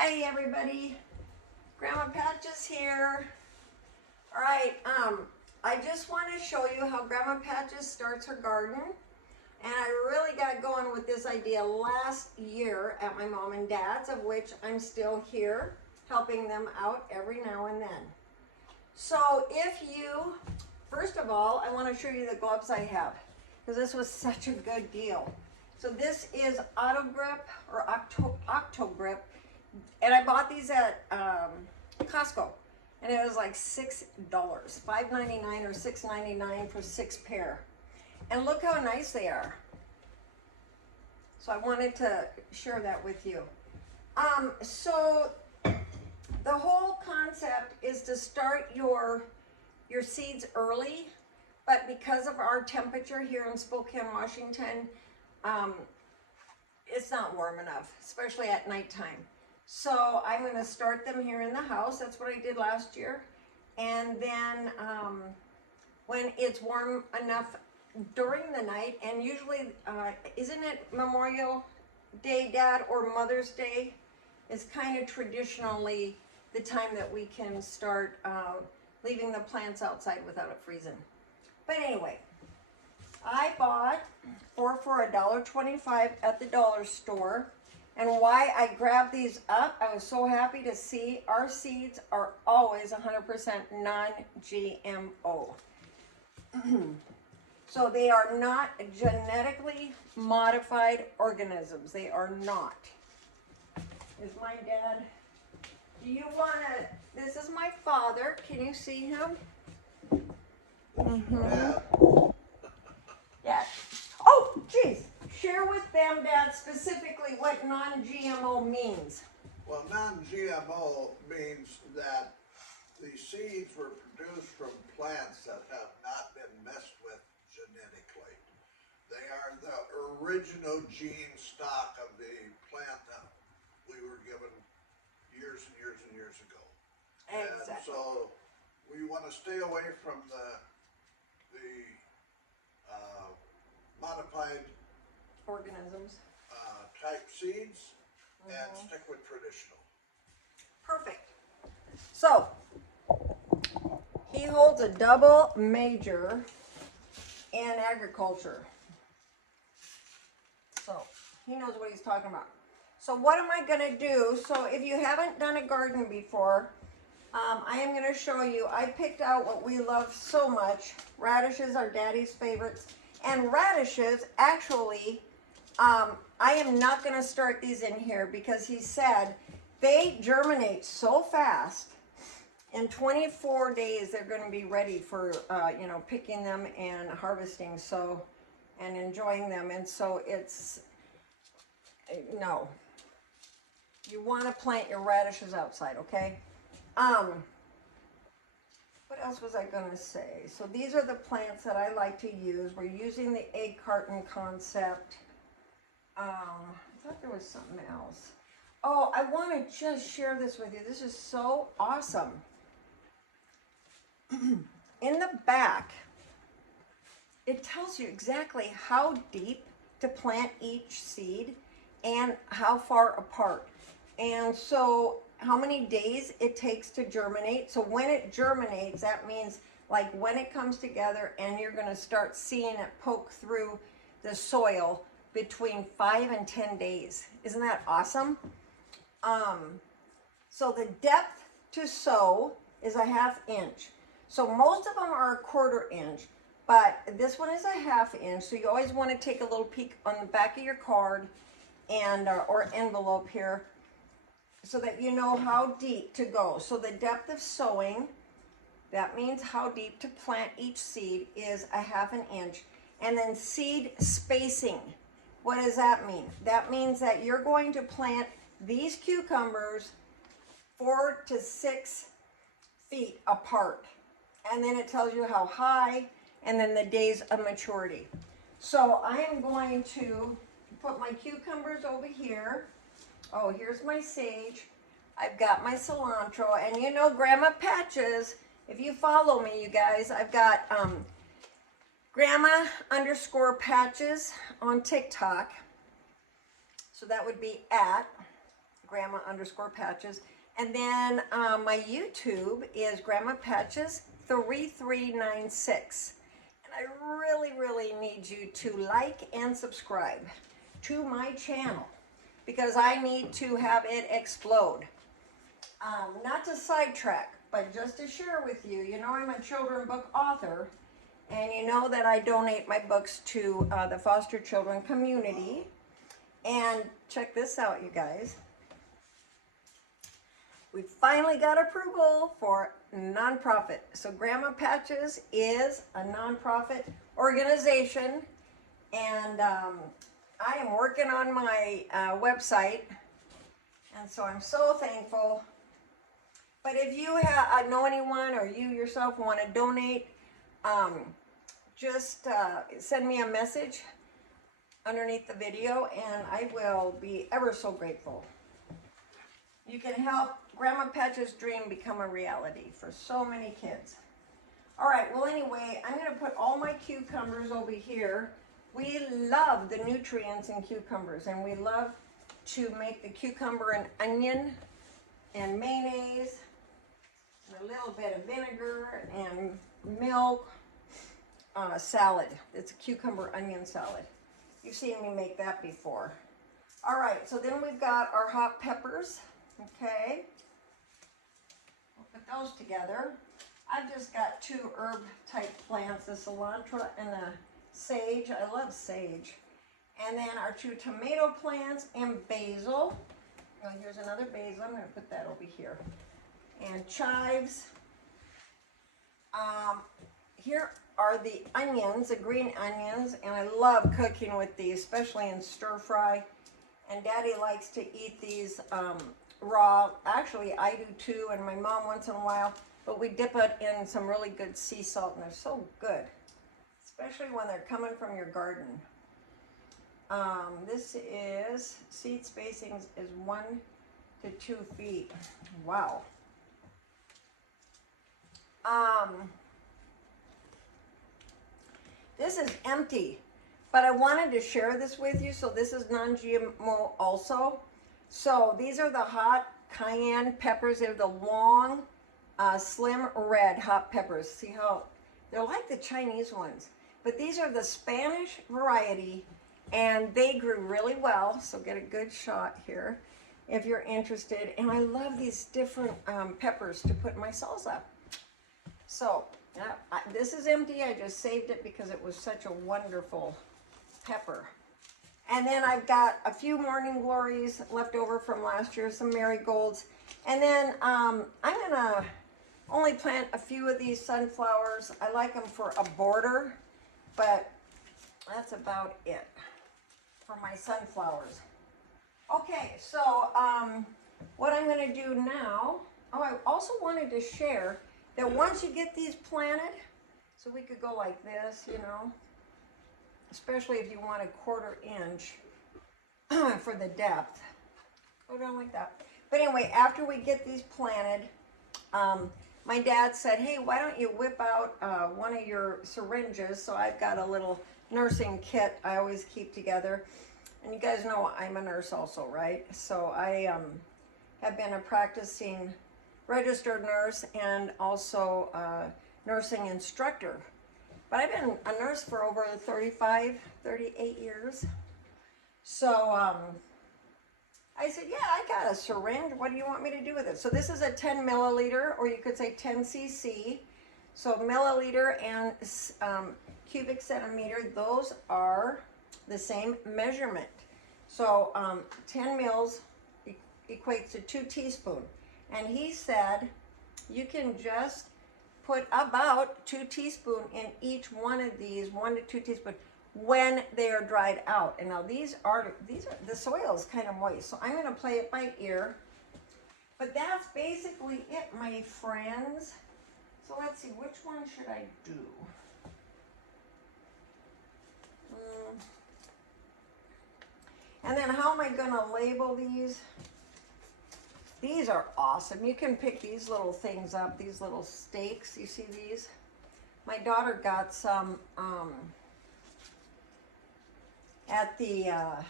Hi everybody, Grandma Patches here. All right, I just want to show you how Grandma Patches starts her garden. And I really got going with this idea last year at my mom and dad's, of which I'm still here helping them out every now and then. So if you, first of all, I want to show you the gloves I have because this was such a good deal. So this is Auto Grip or Octo Grip. And I bought these at Costco, and it was like $6, $5.99 or $6.99 for 6 pair. And look how nice they are. So I wanted to share that with you. So the whole concept is to start your seeds early, but because of our temperature here in Spokane, Washington, it's not warm enough, especially at nighttime. So I'm going to start them here in the house. That's what I did last year. And then when it's warm enough during the night, and usually, isn't it Memorial Day, Dad, or Mother's Day is kind of traditionally the time that we can start leaving the plants outside without it freezing. But anyway, I bought 4 for $1.25 at the dollar store. And why I grabbed these up, I was so happy to see our seeds are always 100% non-GMO. So they are not genetically modified organisms. They are not. Is my dad, do you want to, this is my father. Can you see him? Yeah. Oh, geez. Share with them, Dad, specifically what non-GMO means. Well, non-GMO means that the seeds were produced from plants that have not been messed with genetically. They are the original gene stock of the plant that we were given years and years and years ago. Exactly. And so we want to stay away from the modified organisms type seeds and stick with traditional. Perfect. So he holds a double major in agriculture, so he knows what he's talking about. So what am I going to do? So if you haven't done a garden before, I am going to show you. I picked out what we love so much. Radishes are Daddy's favorites, and radishes actually, I am not going to start these in here because he said they germinate so fast. In 24 days, they're going to be ready for, picking them and harvesting, so, and enjoying them. And so it's, no. You want to plant your radishes outside, okay? What else was I going to say? So these are the plants that I like to use. We're using the egg carton concept. I thought there was something else. Oh, I want to just share this with you. This is so awesome. In the back, it tells you exactly how deep to plant each seed and how far apart. And so how many days it takes to germinate. So when it germinates, that means like when it comes together and you're going to start seeing it poke through the soil between 5 and 10 days. Isn't that awesome? So the depth to sow is a 1/2 inch. So most of them are a 1/4 inch, but this one is a 1/2 inch. So you always want to take a little peek on the back of your card and or envelope here so that you know how deep to go. So the depth of sowing, that means how deep to plant each seed, is a 1/2 inch. And then seed spacing. What does that mean? That means that you're going to plant these cucumbers 4 to 6 feet apart. And then it tells you how high and then the days of maturity. So I am going to put my cucumbers over here. Oh, here's my sage. I've got my cilantro. And you know Grandma Patches, if you follow me, you guys, I've got Grandma_Patches on TikTok. So that would be at grandma_patches. And then my YouTube is Grandma Patches 3396. And I really, really need you to like and subscribe to my channel because I need to have it explode. Not to sidetrack, but just to share with you, you know I'm a children book author, and you know that I donate my books to the foster children community. And check this out, you guys. We finally got approval for nonprofit. So Grandma Patches is a nonprofit organization, and I am working on my website, and so I'm so thankful. But if you know anyone or you yourself want to donate, just send me a message underneath the video and I will be ever so grateful. You can help Grandma Patch's dream become a reality for so many kids. All right, well anyway, I'm going to put all my cucumbers over here. We love the nutrients in cucumbers, and we love to make the cucumber and onion and mayonnaise and a little bit of vinegar and milk salad. It's a cucumber onion salad. You've seen me make that before. All right, so then we've got our hot peppers, okay? We'll put those together. I've just got 2 herb type plants, the cilantro and the sage. I love sage. And then our 2 tomato plants and basil. Oh, here's another basil. I'm going to put that over here. And chives. Here are the onions, the green onions, and I love cooking with these, especially in stir fry. And Daddy likes to eat these raw. Actually, I do too, and my mom once in a while. But we dip it in some really good sea salt, and they're so good, especially when they're coming from your garden. This is, seed spacing is 1 to 2 feet. Wow. This is empty, but I wanted to share this with you. So this is non-GMO also. So these are the hot cayenne peppers. They're the long, slim red hot peppers. See how they're like the Chinese ones, but these are the Spanish variety, and they grew really well. So get a good shot here if you're interested. And I love these different peppers to put in my salsa. So this is empty. I just saved it because it was such a wonderful pepper. And then I've got a few morning glories left over from last year, some marigolds. And then I'm gonna only plant a few of these sunflowers. I like them for a border, but that's about it for my sunflowers. Okay, so what I'm gonna do now, I also wanted to share that once you get these planted, so we could go like this, you know, especially if you want a 1/4 inch for the depth. Go down like that. But anyway, after we get these planted, my dad said, hey, why don't you whip out one of your syringes? So I've got a little nursing kit I always keep together. And you guys know I'm a nurse also, right? So I have been a practicing registered nurse and also nursing instructor. But I've been a nurse for over 38 years. So I said, yeah, I got a syringe. What do you want me to do with it? So this is a 10 milliliter, or you could say 10 cc. So milliliter and cubic centimeter, those are the same measurement. So 10 mils equates to 2 teaspoons. And he said you can just put about 2 teaspoons in each one of these, 1 to 2 teaspoons, when they are dried out. And now these are the soil is kind of moist, so I'm going to play it by ear. But that's basically it, my friends. So let's see, which one should I do? And then how am I going to label these? These are awesome. You can pick these little things up, these little stakes. You see these? My daughter got some at the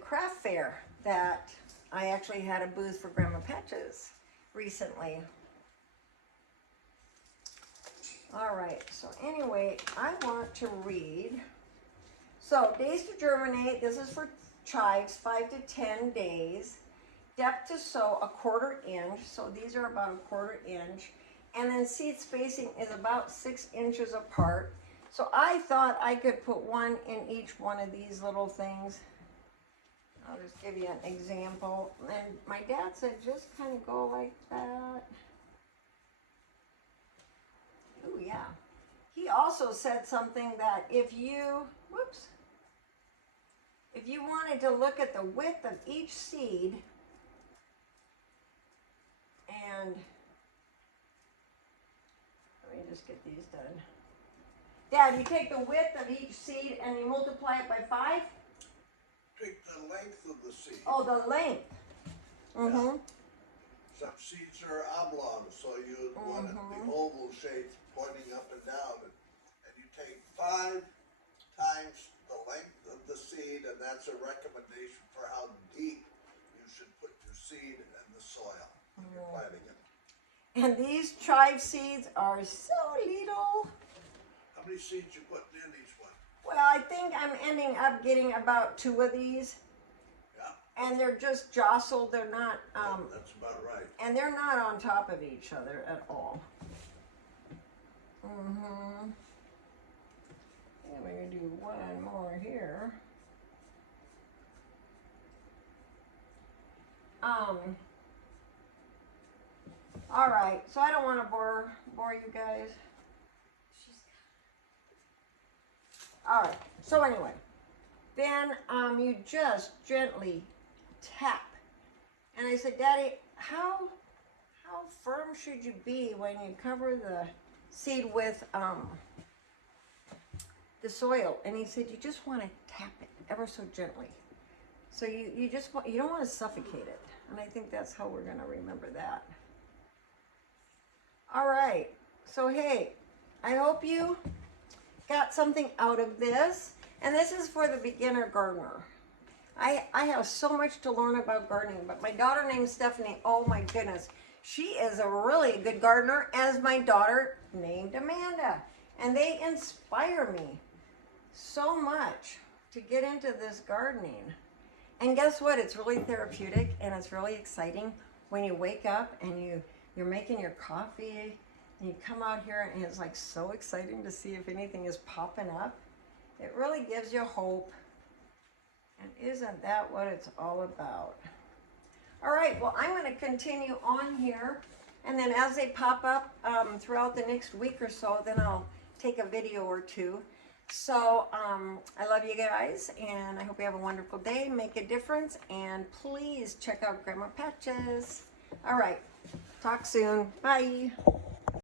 craft fair that I actually had a booth for Grandma Patches recently. All right, so anyway, I want to read. So days to germinate, this is for chives, 5 to 10 days. Depth to sow, 1/4 inch. So these are about 1/4 inch. And then seed spacing is about 6 inches apart. So I thought I could put one in each one of these little things. I'll just give you an example. And my dad said just kind of go like that. Oh yeah. He also said something that if you wanted to look at the width of each seed and let me just get these done. Dad, you take the width of each seed and you multiply it by 5? Take the length of the seed. Oh, the length. Mm-hmm. Some seeds are oblong, so you want it the oval shape pointing up and down. And you take 5 times the length of the seed, and that's a recommendation for how deep you should put your seed in the soil when you're planting it. And these chive seeds are so little. How many seeds you putting in each one? Well, I think I'm ending up getting about 2 of these. Yeah. And they're just jostled. They're not, that's about right. and they're not on top of each other at all. Mm-hmm. And we're gonna do one more here. All right, so I don't want to bore you guys. All right, so anyway, then you just gently tap. And I said, Daddy, how firm should you be when you cover the seed with the soil? And he said, you just want to tap it ever so gently. So you don't want to suffocate it. And I think that's how we're going to remember that. All right. So, hey, I hope you got something out of this. And this is for the beginner gardener. I have so much to learn about gardening, but my daughter named Stephanie, oh my goodness, she is a really good gardener, as my daughter named Amanda. And they inspire me so much to get into this gardening. And guess what? It's really therapeutic and it's really exciting when you wake up and you're making your coffee and you come out here and it's like so exciting to see if anything is popping up. It really gives you hope. And isn't that what it's all about? All right, well, I'm going to continue on here. And then as they pop up throughout the next week or so, then I'll take a video or two. So I love you guys, and I hope you have a wonderful day. Make a difference, and please check out Grandma Patches. All right, talk soon. Bye.